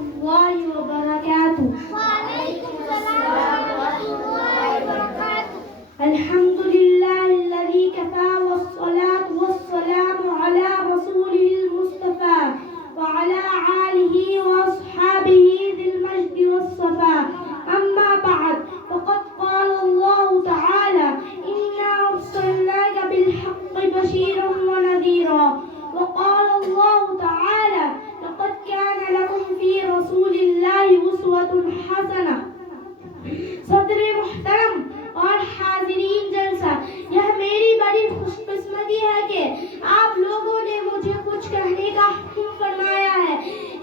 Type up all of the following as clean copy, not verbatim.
الله وبركاته. وعليكم السلام ورحمة الله وبركاته. الحمد لله الذي كفى والصلاة والسلام على رسوله المصطفى وعلى آله وأصحابه ذي المجد والصفاء. أما بعد فقد قال الله تعالى إنا أرسلناك بالحق بشيرا ونذيرا. وقال الله تعالى لقد كان لكم في رسول الله أسوة حسنة. صدر محترم اور حاضرین جلسہ، یہ میری بڑی خوش قسمتی ہے کہ آپ لوگوں نے مجھے کچھ کہنے کا حکم فرمایا ہے.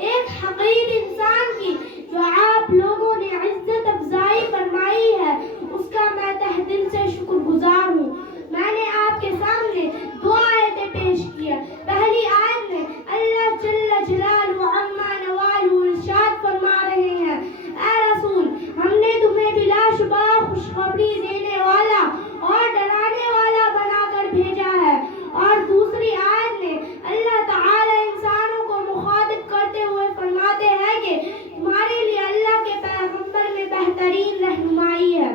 ایک حقیر انسان کی جو آپ لوگوں نے عزت افزائی فرمائی ہے، اس کا میں تہ دل سے شکر گزار ہوں. میں نے آپ کے سامنے دو آیتیں پیش کی ہیں. پہلی آیت میں اللہ جل جلالہ عما نوالہ ارشاد فرما رہے ہیں، اے رسول ہم نے تمہیں بلا شبہ خوشخبری دینے والا اور ڈرانے والا بنا کر بھیجا ہے. اور دوسری آیت میں اللہ تعالی انسانوں کو مخاطب کرتے ہوئے فرماتے ہیں کہ تمہارے لیے اللہ کے پیغمبر میں بہترین رہنمائی ہے.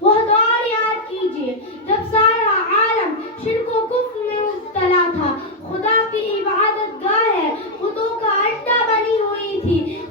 وہ دور یاد کیجیے جب سارا عالم شرک و کفر میں مبتلا تھا، خدا کی عبادت گاہ بتوں کا اڈا بنی ہوئی تھی.